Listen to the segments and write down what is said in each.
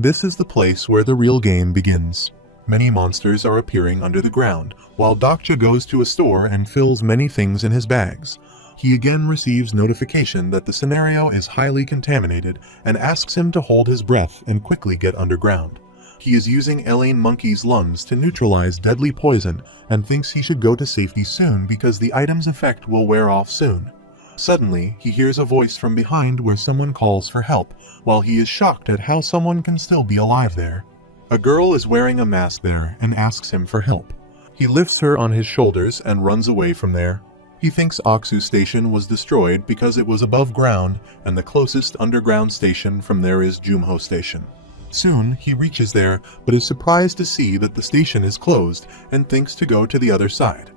This is the place where the real game begins. Many monsters are appearing under the ground, while Dokja goes to a store and fills many things in his bags. He again receives notification that the scenario is highly contaminated and asks him to hold his breath and quickly get underground. He is using Elaine Monkey's lungs to neutralize deadly poison and thinks he should go to safety soon because the item's effect will wear off soon. Suddenly, he hears a voice from behind where someone calls for help, while he is shocked at how someone can still be alive there. A girl is wearing a mask there and asks him for help. He lifts her on his shoulders and runs away from there. He thinks Aksu Station was destroyed because it was above ground, and the closest underground station from there is Jumho Station. Soon, he reaches there, but is surprised to see that the station is closed and thinks to go to the other side.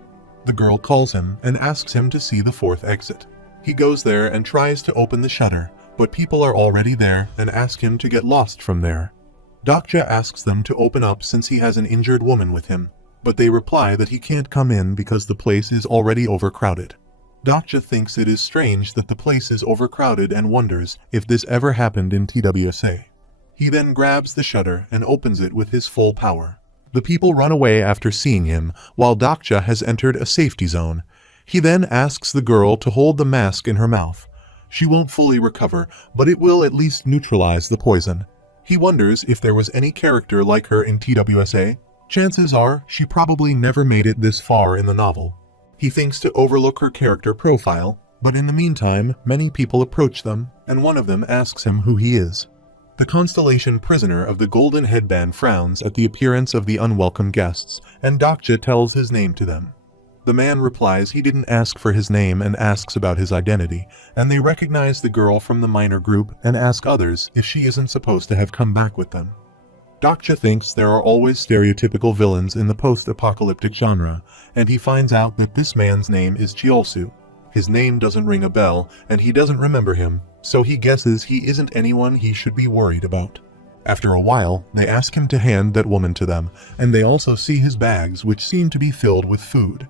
The girl calls him and asks him to see the fourth exit. He goes there and tries to open the shutter, but people are already there and ask him to get lost from there. Dokja asks them to open up since he has an injured woman with him, but they reply that he can't come in because the place is already overcrowded. Dokja thinks it is strange that the place is overcrowded and wonders if this ever happened in TWSA. He then grabs the shutter and opens it with his full power. The people run away after seeing him, while Dokja has entered a safety zone. He then asks the girl to hold the mask in her mouth. She won't fully recover, but it will at least neutralize the poison. He wonders if there was any character like her in TWSA. Chances are she probably never made it this far in the novel. He thinks to overlook her character profile, but in the meantime, many people approach them, and one of them asks him who he is. The Constellation prisoner of the golden headband frowns at the appearance of the unwelcome guests, and Dokja tells his name to them. The man replies he didn't ask for his name and asks about his identity, and they recognize the girl from the minor group and ask others if she isn't supposed to have come back with them. Dokja thinks there are always stereotypical villains in the post-apocalyptic genre, and he finds out that this man's name is Chiolsu. His name doesn't ring a bell, and he doesn't remember him, so he guesses he isn't anyone he should be worried about. After a while, they ask him to hand that woman to them, and they also see his bags, which seem to be filled with food.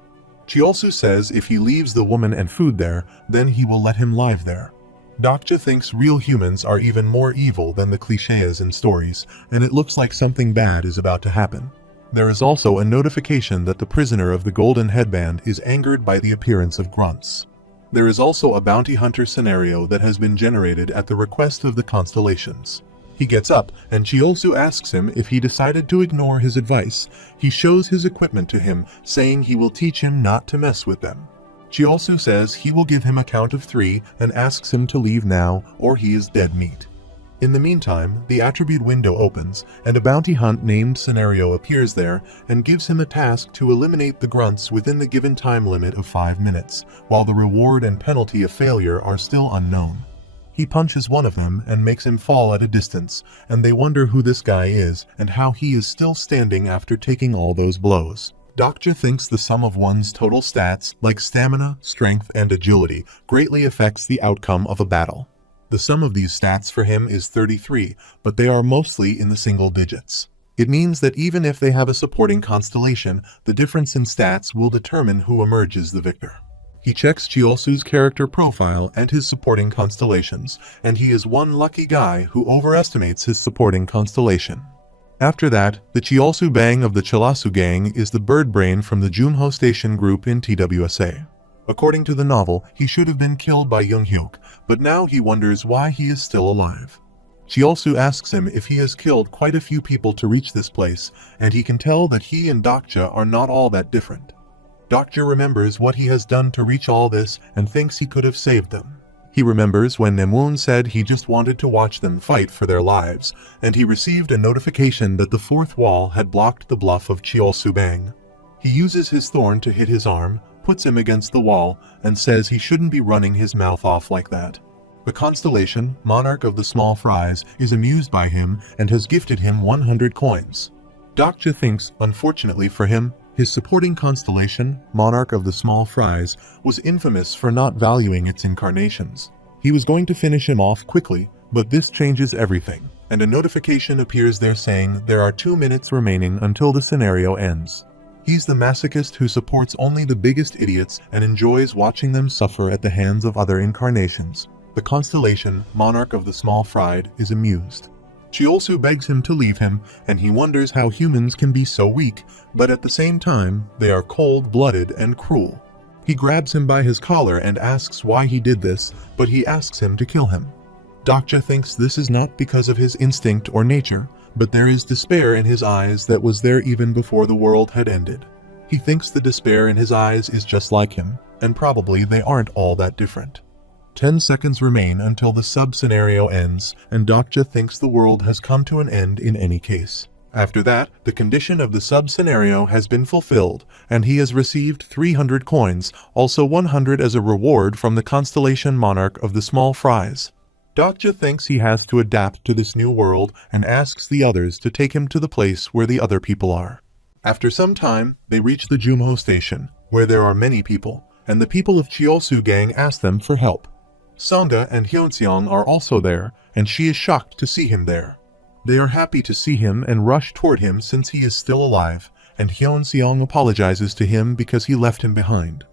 Chiolsu says if he leaves the woman and food there, then he will let him live there. Dokja thinks real humans are even more evil than the clichés in stories, and it looks like something bad is about to happen. There is also a notification that the prisoner of the golden headband is angered by the appearance of grunts. There is also a bounty hunter scenario that has been generated at the request of the Constellations. He gets up, and Chiolsu asks him if he decided to ignore his advice. He shows his equipment to him, saying he will teach him not to mess with them. Chiolsu says he will give him a count of 3 and asks him to leave now, or he is dead meat. In the meantime, the attribute window opens, and a bounty hunt named Scenario appears there and gives him a task to eliminate the grunts within the given time limit of 5 minutes, while the reward and penalty of failure are still unknown. He punches one of them and makes him fall at a distance, and they wonder who this guy is and how he is still standing after taking all those blows. Dokja thinks the sum of one's total stats, like stamina, strength, and agility, greatly affects the outcome of a battle. The sum of these stats for him is 33, but they are mostly in the single digits. It means that even if they have a supporting constellation, the difference in stats will determine who emerges the victor. He checks Chiolsu's character profile and his supporting constellations, and he is one lucky guy who overestimates his supporting constellation. After that, the Chiolsu Bang of the Chilasu gang is the bird brain from the Jumho Station group in TWSA. According to the novel, he should have been killed by Younghyuk, but now he wonders why he is still alive. Chiolsu asks him if he has killed quite a few people to reach this place, and he can tell that he and Dokja are not all that different. Dokja remembers what he has done to reach all this and thinks he could have saved them. He remembers when Nemoon said he just wanted to watch them fight for their lives, and he received a notification that the fourth wall had blocked the bluff of Chiolsu Bang. He uses his thorn to hit his arm, puts him against the wall, and says he shouldn't be running his mouth off like that. The Constellation, monarch of the small fries, is amused by him and has gifted him 100 coins. Dokja thinks, unfortunately for him, his supporting constellation, monarch of the small fries, was infamous for not valuing its incarnations. He was going to finish him off quickly, but this changes everything, and a notification appears there saying there are 2 minutes remaining until the scenario ends. He's the masochist who supports only the biggest idiots and enjoys watching them suffer at the hands of other incarnations. The Constellation, monarch of the small fried, is amused. Chiolsu begs him to leave him, and he wonders how humans can be so weak, but at the same time, they are cold-blooded and cruel. He grabs him by his collar and asks why he did this, but he asks him to kill him. Dokja thinks this is not because of his instinct or nature, but there is despair in his eyes that was there even before the world had ended. He thinks the despair in his eyes is just like him, and probably they aren't all that different. 10 seconds remain until the sub-scenario ends, and Dokja thinks the world has come to an end in any case. After that, the condition of the sub-scenario has been fulfilled, and he has received 300 coins, also 100 as a reward from the Constellation monarch of the Small Fries. Dokja thinks he has to adapt to this new world and asks the others to take him to the place where the other people are. After some time, they reach the Jumho station, where there are many people, and the people of Chiolsu gang ask them for help. Sonda and Hyunseong are also there, and she is shocked to see him there. They are happy to see him and rush toward him since he is still alive, and Hyunseong apologizes to him because he left him behind.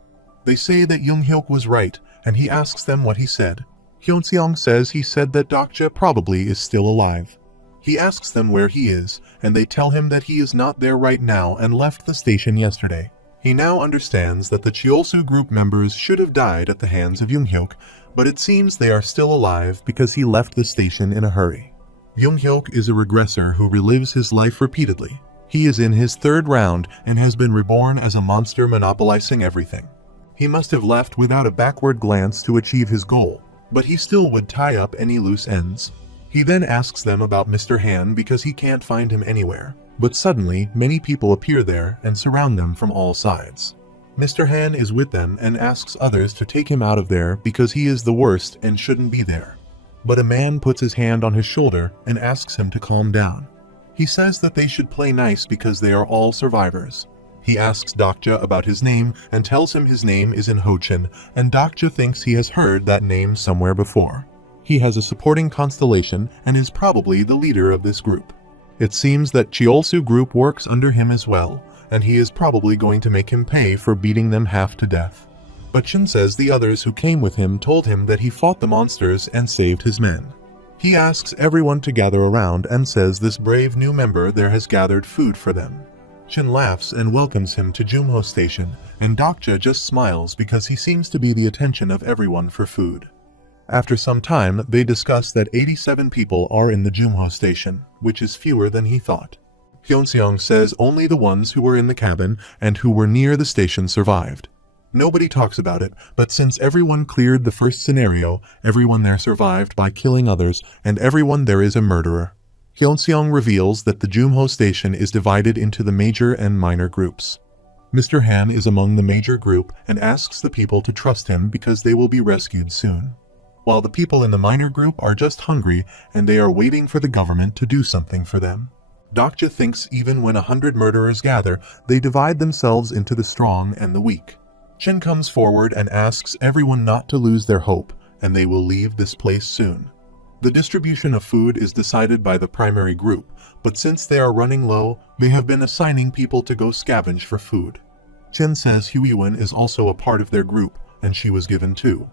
They say that Younghyuk was right, and he asks them what he said. Hyunseong says he said that Dokja probably is still alive. He asks them where he is, and they tell him that he is not there right now and left the station yesterday. He now understands that the Chiolsu group members should have died at the hands of Younghyuk, but it seems they are still alive because he left the station in a hurry. Younghyuk is a regressor who relives his life repeatedly. He is in his 3rd round and has been reborn as a monster monopolizing everything. He must have left without a backward glance to achieve his goal, but he still would tie up any loose ends. He then asks them about Mr. Han because he can't find him anywhere, but suddenly many people appear there and surround them from all sides. Mr. Han is with them and asks others to take him out of there because he is the worst and shouldn't be there. But a man puts his hand on his shoulder and asks him to calm down. He says that they should play nice because they are all survivors. He asks Dokja about his name and tells him his name is in Hochin, and Dokja thinks he has heard that name somewhere before. He has a supporting constellation and is probably the leader of this group. It seems that Chiolsu group works under him as well, and he is probably going to make him pay for beating them half to death. But Chin says the others who came with him told him that he fought the monsters and saved his men. He asks everyone to gather around and says this brave new member there has gathered food for them. Chin laughs and welcomes him to Jumho Station, and Dokja just smiles because he seems to be the attention of everyone for food. After some time, they discuss that 87 people are in the Jumho Station, which is fewer than he thought. Hyunseong says only the ones who were in the cabin and who were near the station survived. Nobody talks about it, but since everyone cleared the first scenario, everyone there survived by killing others, and everyone there is a murderer. Hyunseong reveals that the Jumho Station is divided into the major and minor groups. Mr. Han is among the major group and asks the people to trust him because they will be rescued soon, while the people in the minor group are just hungry and they are waiting for the government to do something for them. Dokja thinks even when 100 murderers gather, they divide themselves into the strong and the weak. Chin comes forward and asks everyone not to lose their hope, and they will leave this place soon. The distribution of food is decided by the primary group, but since they are running low, they have been assigning people to go scavenge for food. Chin says Huiwen is also a part of their group, and she was given too.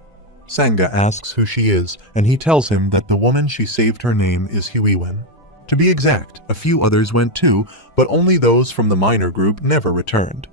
Sangha asks who she is, and he tells him that the woman she saved her name is Huiwen. To be exact, a few others went too, but only those from the minor group never returned.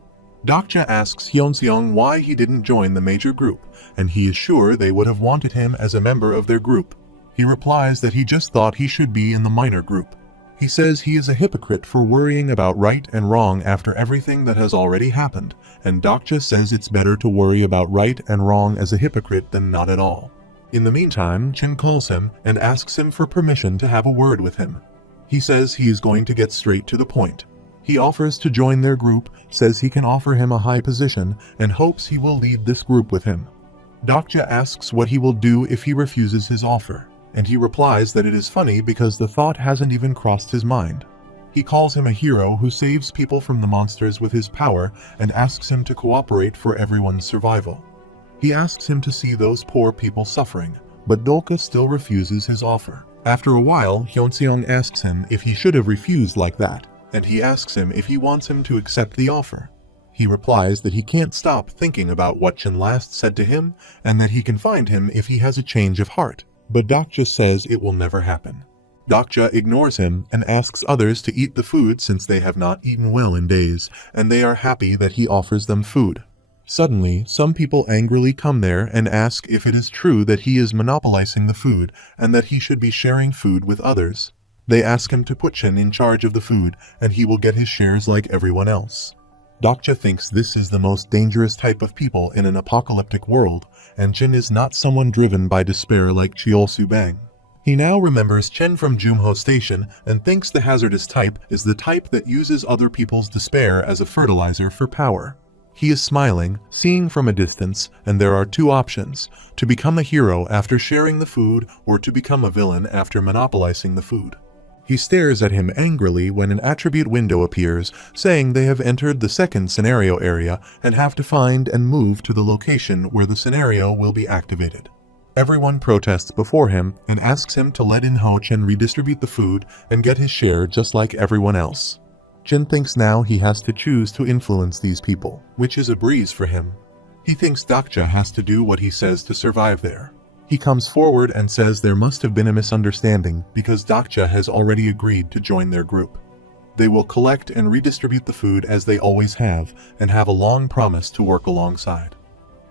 Dokja asks Hyunseong why he didn't join the major group, and he is sure they would have wanted him as a member of their group. He replies that he just thought he should be in the minor group. He says he is a hypocrite for worrying about right and wrong after everything that has already happened, and Dokja says it's better to worry about right and wrong as a hypocrite than not at all. In the meantime, Chin calls him and asks him for permission to have a word with him. He says he is going to get straight to the point. He offers to join their group, says he can offer him a high position, and hopes he will lead this group with him. Dokja asks what he will do if he refuses his offer, and he replies that it is funny because the thought hasn't even crossed his mind. He calls him a hero who saves people from the monsters with his power and asks him to cooperate for everyone's survival. He asks him to see those poor people suffering, but Dolka still refuses his offer. After a while, Hyunseong asks him if he should have refused like that, and he asks him if he wants him to accept the offer. He replies that he can't stop thinking about what Chin last said to him, and that he can find him if he has a change of heart, but Dokja says it will never happen. Dokja ignores him and asks others to eat the food since they have not eaten well in days, and they are happy that he offers them food. Suddenly, some people angrily come there and ask if it is true that he is monopolizing the food and that he should be sharing food with others. They ask him to put Chin in charge of the food and he will get his shares like everyone else. Dokja thinks this is the most dangerous type of people in an apocalyptic world, and Chin is not someone driven by despair like Cheol-Su Bang. He now remembers Chen from Jumho Station and thinks the hazardous type is the type that uses other people's despair as a fertilizer for power. He is smiling, seeing from a distance, and there are two options: to become a hero after sharing the food or to become a villain after monopolizing the food. He stares at him angrily when an attribute window appears, saying they have entered the second scenario area and have to find and move to the location where the scenario will be activated. Everyone protests before him and asks him to let in Ho Chen redistribute the food and get his share just like everyone else. Chen thinks now he has to choose to influence these people, which is a breeze for him. He thinks Dokja has to do what he says to survive there. He comes forward and says there must have been a misunderstanding because Dokja has already agreed to join their group. They will collect and redistribute the food as they always have and have a long promise to work alongside.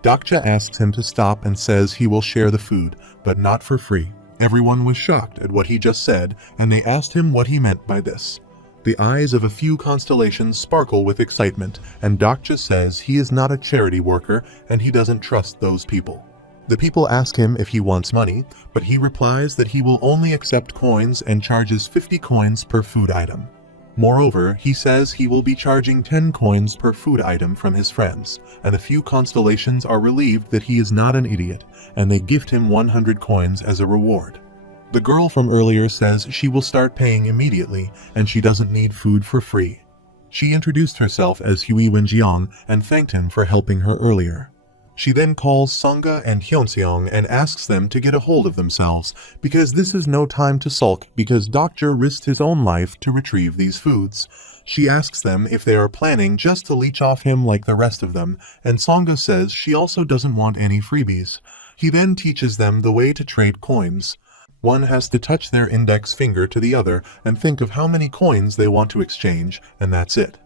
Dokja asks him to stop and says he will share the food, but not for free. Everyone was shocked at what he just said, and they asked him what he meant by this. The eyes of a few constellations sparkle with excitement, and Dokja says he is not a charity worker and he doesn't trust those people. The people ask him if he wants money, but he replies that he will only accept coins and charges 50 coins per food item. Moreover, he says he will be charging 10 coins per food item from his friends, and a few constellations are relieved that he is not an idiot, and they gift him 100 coins as a reward. The girl from earlier says she will start paying immediately, and she doesn't need food for free. She introduced herself as Hui Wenjiang and thanked him for helping her earlier. She then calls Sangha and Hyunseong and asks them to get a hold of themselves, because this is no time to sulk because Dokja risked his own life to retrieve these foods. She asks them if they are planning just to leech off him like the rest of them, and Sangha says she also doesn't want any freebies. He then teaches them the way to trade coins. One has to touch their index finger to the other and think of how many coins they want to exchange, and that's it.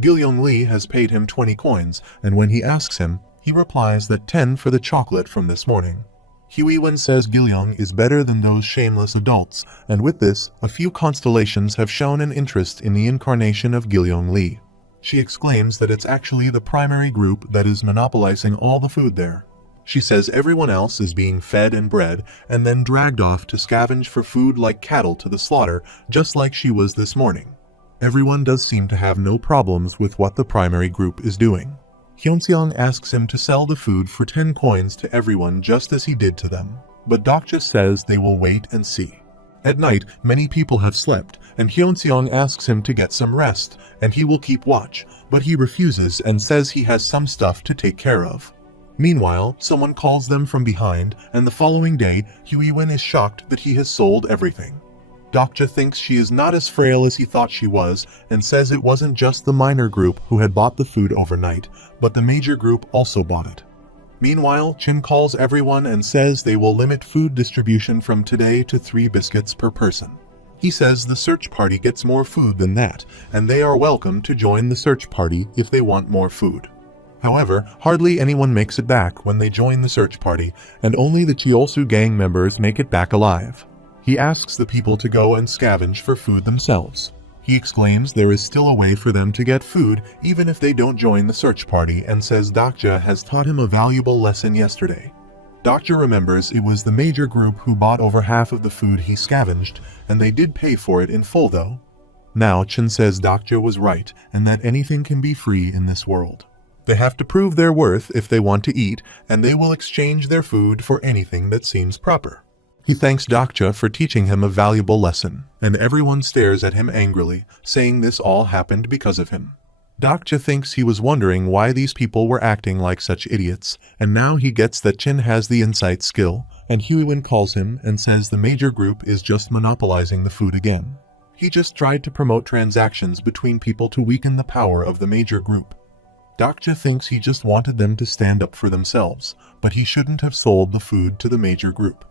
Gilyong Lee has paid him 20 coins, and when he asks him, he replies that 10 for the chocolate from this morning. Huiwen says Gilyong is better than those shameless adults, and with this, a few constellations have shown an interest in the incarnation of Gilyong Lee. She exclaims that it's actually the primary group that is monopolizing all the food there. She says everyone else is being fed and bred, and then dragged off to scavenge for food like cattle to the slaughter, just like she was this morning. Everyone does seem to have no problems with what the primary group is doing. Hyunseong asks him to sell the food for 10 coins to everyone just as he did to them, but Dokja says they will wait and see. At night, many people have slept, and Hyunseong asks him to get some rest, and he will keep watch, but he refuses and says he has some stuff to take care of. Meanwhile, someone calls them from behind, and the following day, Huiwen is shocked that he has sold everything. Dokja thinks she is not as frail as he thought she was, and says it wasn't just the minor group who had bought the food overnight, but the major group also bought it. Meanwhile, Chin calls everyone and says they will limit food distribution from today to 3 biscuits per person. He says the search party gets more food than that, and they are welcome to join the search party if they want more food. However, hardly anyone makes it back when they join the search party, and only the Cheol-Su gang members make it back alive. He asks the people to go and scavenge for food themselves. He exclaims there is still a way for them to get food even if they don't join the search party, and says Dokja has taught him a valuable lesson yesterday. Dokja remembers it was the major group who bought over half of the food he scavenged, and they did pay for it in full though. Now Chen says Dokja was right and that anything can be free in this world. They have to prove their worth if they want to eat, and they will exchange their food for anything that seems proper. He thanks Dokja for teaching him a valuable lesson, and everyone stares at him angrily, saying this all happened because of him. Dokja thinks he was wondering why these people were acting like such idiots, and now he gets that Chin has the insight skill, and Huiwen calls him and says the major group is just monopolizing the food again. He just tried to promote transactions between people to weaken the power of the major group. Dokja thinks he just wanted them to stand up for themselves, but he shouldn't have sold the food to the major group.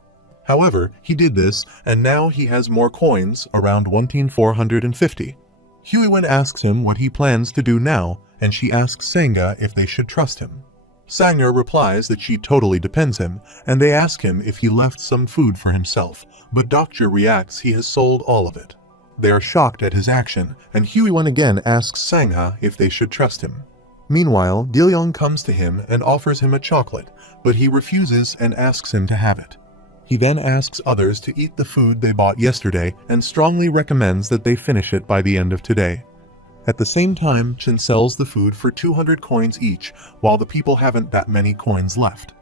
However, he did this, and now he has more coins, around 1,450. Huiwen asks him what he plans to do now, and she asks Sangha if they should trust him. Sangha replies that she totally depends him, and they ask him if he left some food for himself, but Doctor reacts he has sold all of it. They are shocked at his action, and Huiwen again asks Sangha if they should trust him. Meanwhile, Dilyong comes to him and offers him a chocolate, but he refuses and asks him to have it. He then asks others to eat the food they bought yesterday and strongly recommends that they finish it by the end of today. At the same time, Chin sells the food for 200 coins each, while the people haven't that many coins left.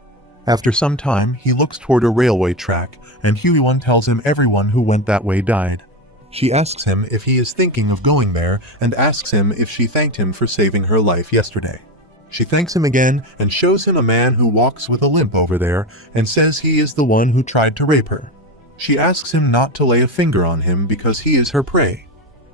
After some time, he looks toward a railway track, and Huiwen tells him everyone who went that way died. She asks him if he is thinking of going there and asks him if she thanked him for saving her life yesterday. She thanks him again and shows him a man who walks with a limp over there and says he is the one who tried to rape her. She asks him not to lay a finger on him because he is her prey.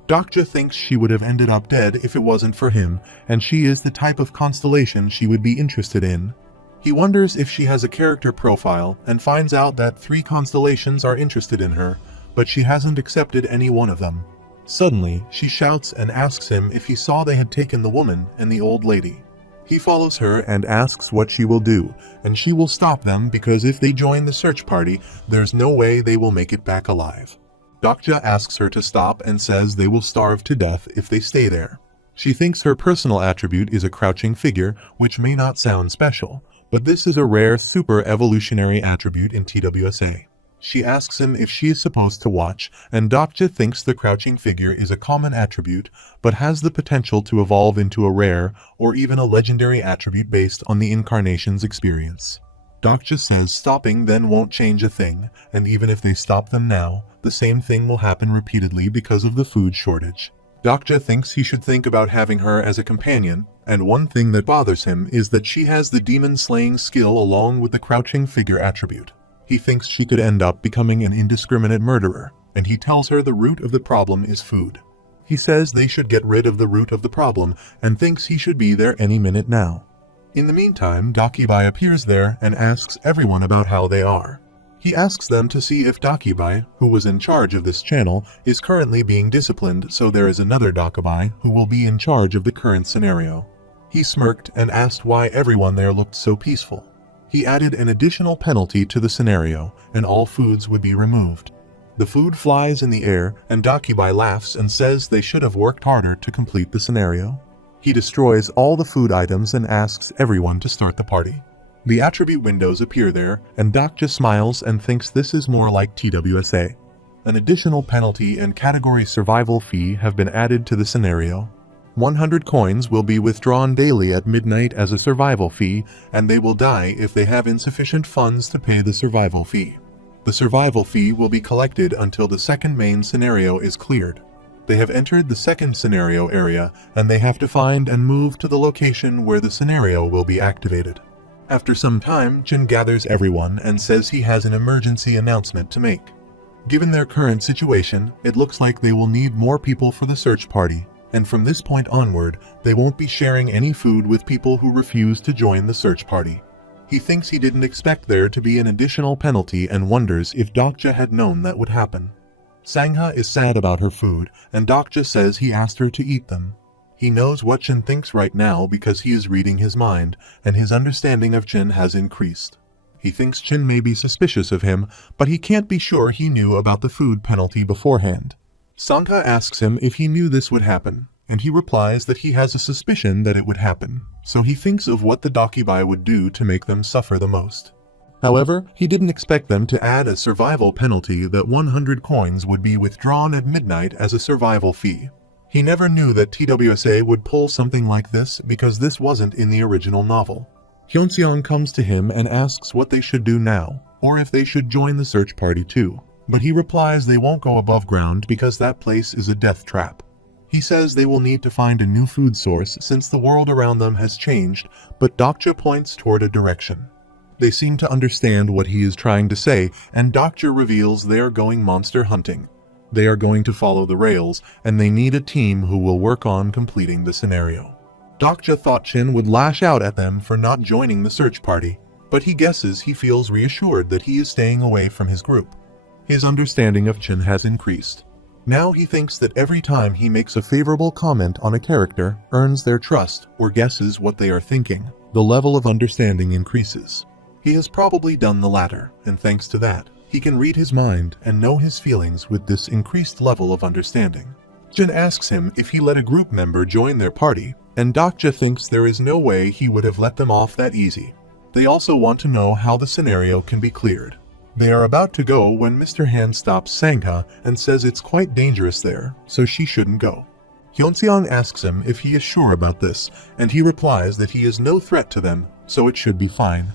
Dokja thinks she would have ended up dead if it wasn't for him, and she is the type of constellation she would be interested in. He wonders if she has a character profile and finds out that 3 constellations are interested in her, but she hasn't accepted any one of them. Suddenly, she shouts and asks him if he saw they had taken the woman and the old lady. He follows her and asks what she will do, and she will stop them because if they join the search party, there's no way they will make it back alive. Dokja asks her to stop and says they will starve to death if they stay there. She thinks her personal attribute is a crouching figure, which may not sound special, but this is a rare super evolutionary attribute in TWSA. She asks him if she is supposed to watch, and Dokja thinks the crouching figure is a common attribute, but has the potential to evolve into a rare or even a legendary attribute based on the incarnation's experience. Dokja says stopping then won't change a thing, and even if they stop them now, the same thing will happen repeatedly because of the food shortage. Dokja thinks he should think about having her as a companion, and one thing that bothers him is that she has the demon-slaying skill along with the crouching figure attribute. He thinks she could end up becoming an indiscriminate murderer, and he tells her the root of the problem is food. He says they should get rid of the root of the problem and thinks he should be there any minute now. In the meantime, Dakibai appears there and asks everyone about how they are. He asks them to see if Dakibai, who was in charge of this channel, is currently being disciplined, so there is another Dakibai who will be in charge of the current scenario. He smirked and asked why everyone there looked so peaceful. He added an additional penalty to the scenario, and all foods would be removed. The food flies in the air, and Dakibai laughs and says they should have worked harder to complete the scenario. He destroys all the food items and asks everyone to start the party. The attribute windows appear there, and Dokja smiles and thinks this is more like TWSA. An additional penalty and category survival fee have been added to the scenario. 100 coins will be withdrawn daily at midnight as a survival fee, and they will die if they have insufficient funds to pay the survival fee. The survival fee will be collected until the second main scenario is cleared. They have entered the second scenario area, and they have to find and move to the location where the scenario will be activated. After some time, Jin gathers everyone and says he has an emergency announcement to make. Given their current situation, it looks like they will need more people for the search party, and from this point onward, they won't be sharing any food with people who refuse to join the search party. He thinks he didn't expect there to be an additional penalty and wonders if Dokja had known that would happen. Sangha is sad about her food, and Dokja says he asked her to eat them. He knows what Jin thinks right now because he is reading his mind, and his understanding of Jin has increased. He thinks Jin may be suspicious of him, but he can't be sure he knew about the food penalty beforehand. Sangha asks him if he knew this would happen, and he replies that he has a suspicion that it would happen, so he thinks of what the Dakibai would do to make them suffer the most. However, he didn't expect them to add a survival penalty that 100 coins would be withdrawn at midnight as a survival fee. He never knew that TWSA would pull something like this because this wasn't in the original novel. Hyunseong comes to him and asks what they should do now, or if they should join the search party too. But he replies they won't go above ground because that place is a death trap. He says they will need to find a new food source since the world around them has changed, but Dokja points toward a direction. They seem to understand what he is trying to say, and Dokja reveals they are going monster hunting. They are going to follow the rails, and they need a team who will work on completing the scenario. Dokja thought Chin would lash out at them for not joining the search party. but he guesses he feels reassured that he is staying away from his group. His understanding of Chin has increased. Now he thinks that every time he makes a favorable comment on a character, earns their trust, or guesses what they are thinking, the level of understanding increases. He has probably done the latter, and thanks to that, he can read his mind and know his feelings with this increased level of understanding. Jin asks him if he let a group member join their party, and Dokja thinks there is no way he would have let them off that easy. They also want to know how the scenario can be cleared. They are about to go when Mr. Han stops Sangha and says it's quite dangerous there, so she shouldn't go. Hyunseong asks him if he is sure about this, and he replies that he is no threat to them, so it should be fine.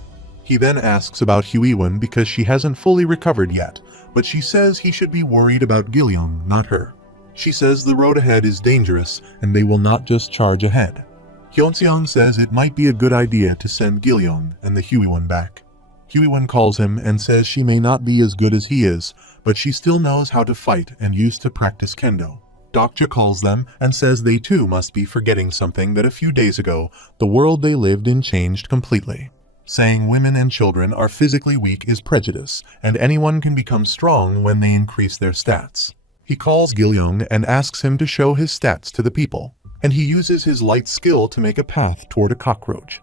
He then asks about Huiwen because she hasn't fully recovered yet, but she says he should be worried about Gilyoung, not her. She says the road ahead is dangerous and they will not just charge ahead. Hyunseong says it might be a good idea to send Gilyoung and the Huiwen back. Huiwen calls him and says she may not be as good as he is, but she still knows how to fight and used to practice kendo. Dokja calls them and says they too must be forgetting something that a few days ago, the world they lived in changed completely. Saying women and children are physically weak is prejudice, and anyone can become strong when they increase their stats. He calls Gilyoung and asks him to show his stats to the people, and he uses his light skill to make a path toward a cockroach.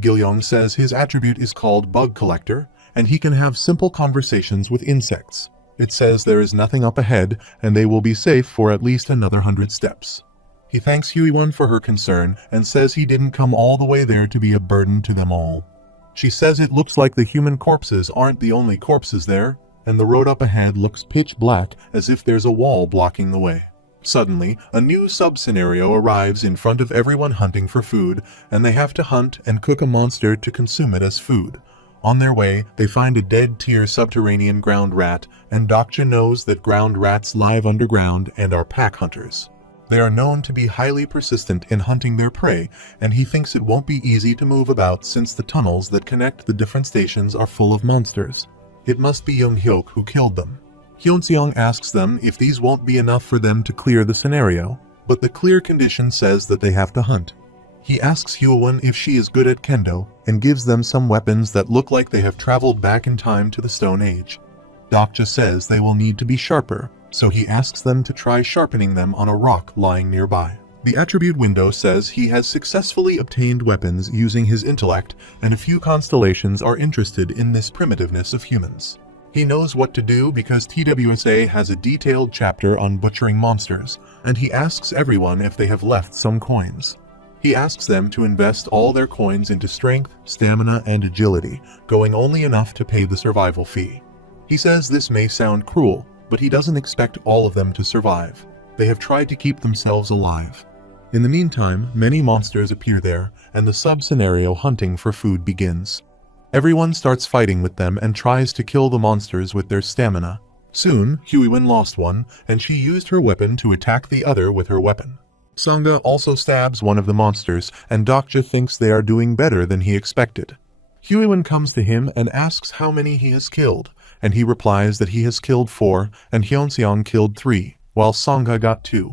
Gilyoung says his attribute is called Bug Collector, and he can have simple conversations with insects. It says there is nothing up ahead, and they will be safe for at least another 100 steps. He thanks Huiwen for her concern and says he didn't come all the way there to be a burden to them all. She says it looks like the human corpses aren't the only corpses there, and the road up ahead looks pitch black as if there's a wall blocking the way. Suddenly, a new sub-scenario arrives in front of everyone hunting for food, and they have to hunt and cook a monster to consume it as food. On their way, they find a dead-tier subterranean ground rat, and Dokja knows that ground rats live underground and are pack hunters. They are known to be highly persistent in hunting their prey, and he thinks it won't be easy to move about since the tunnels that connect the different stations are full of monsters. It must be Young-hyuk who killed them. Hyunseong asks them if these won't be enough for them to clear the scenario, but the clear condition says that they have to hunt. He asks Huiwen if she is good at kendo, and gives them some weapons that look like they have traveled back in time to the Stone Age. Dokja says they will need to be sharper, so he asks them to try sharpening them on a rock lying nearby. The attribute window says he has successfully obtained weapons using his intellect, and a few constellations are interested in this primitiveness of humans. He knows what to do because TWSA has a detailed chapter on butchering monsters, and he asks everyone if they have left some coins. He asks them to invest all their coins into strength, stamina, and agility, going only enough to pay the survival fee. He says this may sound cruel, but he doesn't expect all of them to survive. They have tried to keep themselves alive. In the meantime, many monsters appear there, and the sub-scenario hunting for food begins. Everyone starts fighting with them and tries to kill the monsters with their stamina. Soon, Huiwen lost one, and she used her weapon to attack the other with her weapon. Sangha also stabs one of the monsters, and Dokja thinks they are doing better than he expected. Huiwen comes to him and asks how many he has killed, and he replies that he has killed 4, and Hyunseong killed 3, while Sangha got 2.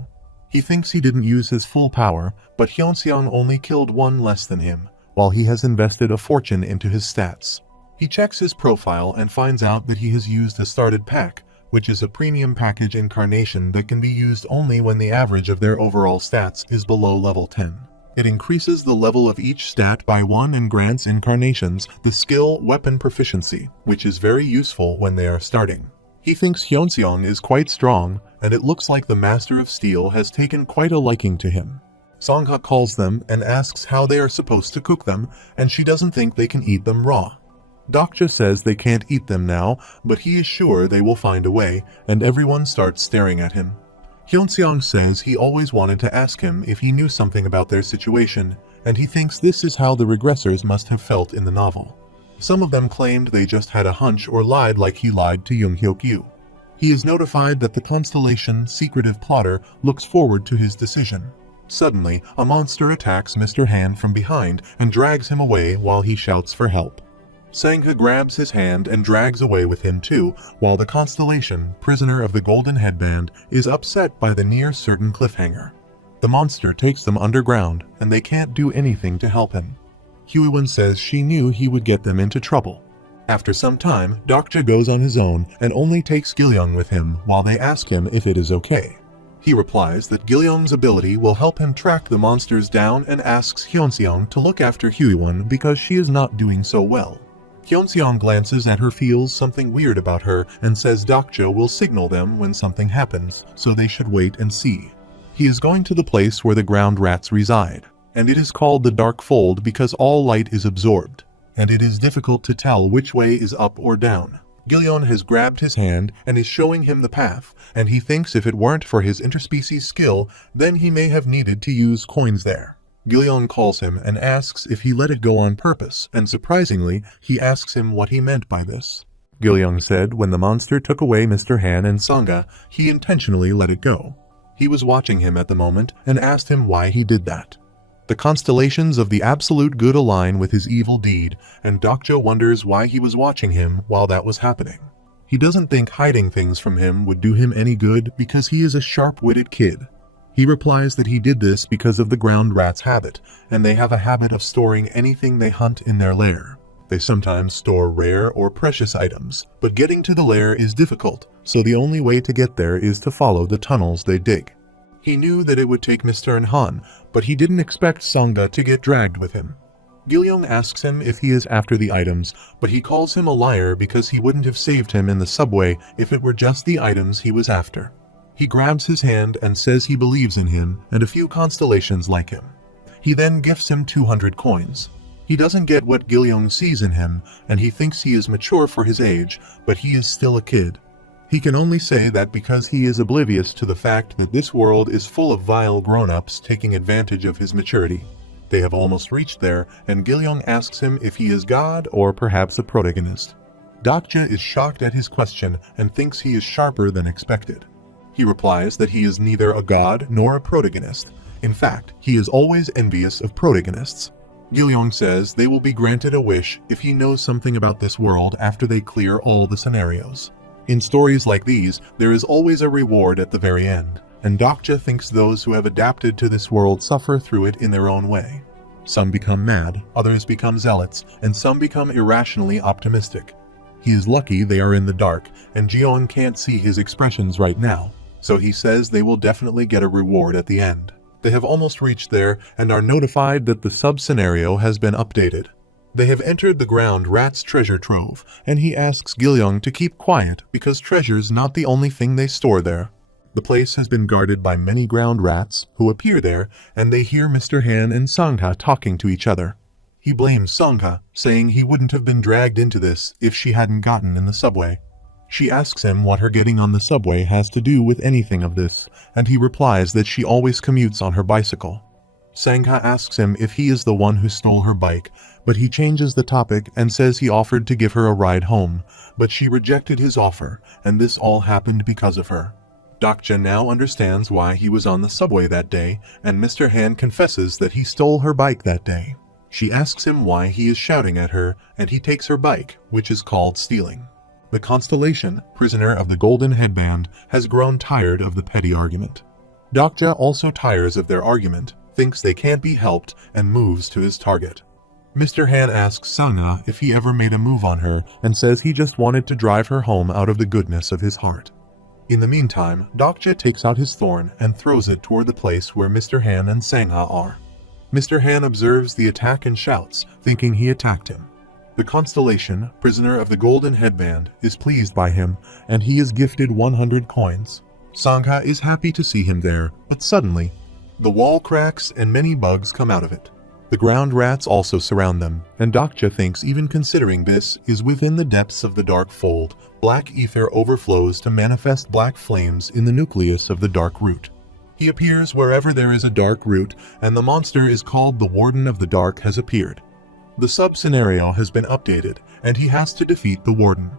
He thinks he didn't use his full power, but Hyunseong only killed 1 less than him, while he has invested a fortune into his stats. He checks his profile and finds out that he has used a started pack, which is a premium package incarnation that can be used only when the average of their overall stats is below level 10. It increases the level of each stat by 1 and grants incarnations the skill Weapon Proficiency, which is very useful when they are starting. He thinks Hyunseong is quite strong, and it looks like the Master of Steel has taken quite a liking to him. Sangha calls them and asks how they are supposed to cook them, and she doesn't think they can eat them raw. Dokja says they can't eat them now, but he is sure they will find a way, and everyone starts staring at him. Hyunseong says he always wanted to ask him if he knew something about their situation, and he thinks this is how the regressors must have felt in the novel. Some of them claimed they just had a hunch or lied like he lied to Young-hyuk. He is notified that the Constellation secretive plotter looks forward to his decision. Suddenly, a monster attacks Mr. Han from behind and drags him away while he shouts for help. Sangha grabs his hand and drags away with him too, while the Constellation, prisoner of the golden headband, is upset by the near-certain cliffhanger. The monster takes them underground, and they can't do anything to help him. Huiwen says she knew he would get them into trouble. After some time, Dokja goes on his own and only takes Gilyoung with him while they ask him if it is okay. He replies that Gilyoung's ability will help him track the monsters down and asks Hyunseong to look after Huiwen because she is not doing so well. Hyunseong glances at her, feels something weird about her, and says Dokja will signal them when something happens, so they should wait and see. He is going to the place where the ground rats reside, and it is called the Dark Fold because all light is absorbed, and it is difficult to tell which way is up or down. Gilyoung has grabbed his hand and is showing him the path, and he thinks if it weren't for his interspecies skill, then he may have needed to use coins there. Gilyoung calls him and asks if he let it go on purpose, and surprisingly, he asks him what he meant by this. Gilyoung said when the monster took away Mr. Han and Sangha, he intentionally let it go. He was watching him at the moment and asked him why he did that. The constellations of the absolute good align with his evil deed, and Dokja wonders why he was watching him while that was happening. He doesn't think hiding things from him would do him any good because he is a sharp-witted kid. He replies that he did this because of the ground rat's habit, and they have a habit of storing anything they hunt in their lair. They sometimes store rare or precious items, but getting to the lair is difficult, so the only way to get there is to follow the tunnels they dig. He knew that it would take Mr. and Han, but he didn't expect Sangha to get dragged with him. Gilyoung asks him if he is after the items, but he calls him a liar because he wouldn't have saved him in the subway if it were just the items he was after. He grabs his hand and says he believes in him and a few constellations like him. He then gifts him 200 coins. He doesn't get what Gilyoung sees in him, and he thinks he is mature for his age, but he is still a kid. He can only say that because he is oblivious to the fact that this world is full of vile grown-ups taking advantage of his maturity. They have almost reached there, and Gilyoung asks him if he is God or perhaps a protagonist. Dokja is shocked at his question and thinks he is sharper than expected. He replies that he is neither a god nor a protagonist. In fact, he is always envious of protagonists. Gilyoung says they will be granted a wish if he knows something about this world after they clear all the scenarios. In stories like these, there is always a reward at the very end, and Dokja thinks those who have adapted to this world suffer through it in their own way. Some become mad, others become zealots, and some become irrationally optimistic. He is lucky they are in the dark, and Gilyoung can't see his expressions right now, so he says they will definitely get a reward at the end. They have almost reached there and are notified that the sub-scenario has been updated. They have entered the ground rat's treasure trove, and he asks Gilyoung to keep quiet because treasure's not the only thing they store there. The place has been guarded by many ground rats who appear there, and they hear Mr. Han and Sangha talking to each other. He blames Sangha, saying he wouldn't have been dragged into this if she hadn't gotten in the subway. She asks him what her getting on the subway has to do with anything of this, and he replies that she always commutes on her bicycle. Sangha asks him if he is the one who stole her bike, but he changes the topic and says he offered to give her a ride home, but she rejected his offer, and this all happened because of her. Dokja now understands why he was on the subway that day, and Mr. Han confesses that he stole her bike that day. She asks him why he is shouting at her, and he takes her bike, which is called stealing. The Constellation, prisoner of the golden headband, has grown tired of the petty argument. Dokja also tires of their argument, thinks they can't be helped, and moves to his target. Mr. Han asks Sangha if he ever made a move on her and says he just wanted to drive her home out of the goodness of his heart. In the meantime, Dokja takes out his thorn and throws it toward the place where Mr. Han and Sangha are. Mr. Han observes the attack and shouts, thinking he attacked him. The Constellation, prisoner of the golden headband, is pleased by him, and he is gifted 100 coins. Sangha is happy to see him there, but suddenly, the wall cracks and many bugs come out of it. The ground rats also surround them, and Dokja thinks even considering this is within the depths of the dark fold, black ether overflows to manifest black flames in the nucleus of the dark root. He appears wherever there is a dark root, and the monster is called the Warden of the Dark has appeared. The sub-scenario has been updated, and he has to defeat the Warden.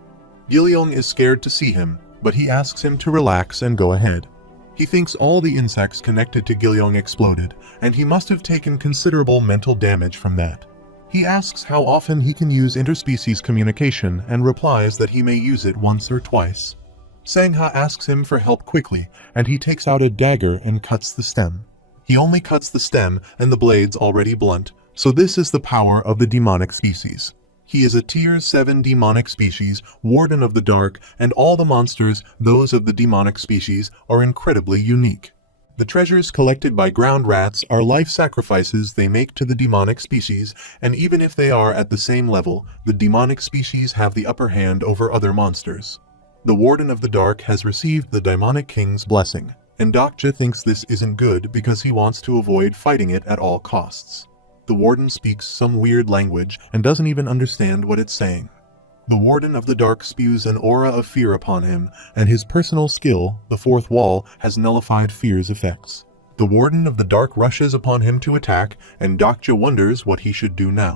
Gilyoung is scared to see him, but he asks him to relax and go ahead. He thinks all the insects connected to Gilyoung exploded, and he must have taken considerable mental damage from that. He asks how often he can use interspecies communication and replies that he may use it once or twice. Sangha asks him for help quickly, and he takes out a dagger and cuts the stem. He only cuts the stem and the blade's already blunt, So this is the power of the demonic species. He is a tier 7 demonic species, Warden of the Dark, and all the monsters, those of the demonic species, are incredibly unique. The treasures collected by ground rats are life sacrifices they make to the demonic species, and even if they are at the same level, the demonic species have the upper hand over other monsters. The Warden of the Dark has received the Demonic King's blessing, and Dokja thinks this isn't good because he wants to avoid fighting it at all costs. The Warden speaks some weird language and doesn't even understand what it's saying. The Warden of the Dark spews an aura of fear upon him, and his personal skill, the Fourth Wall, has nullified fear's effects. The Warden of the Dark rushes upon him to attack, and Dokja wonders what he should do now.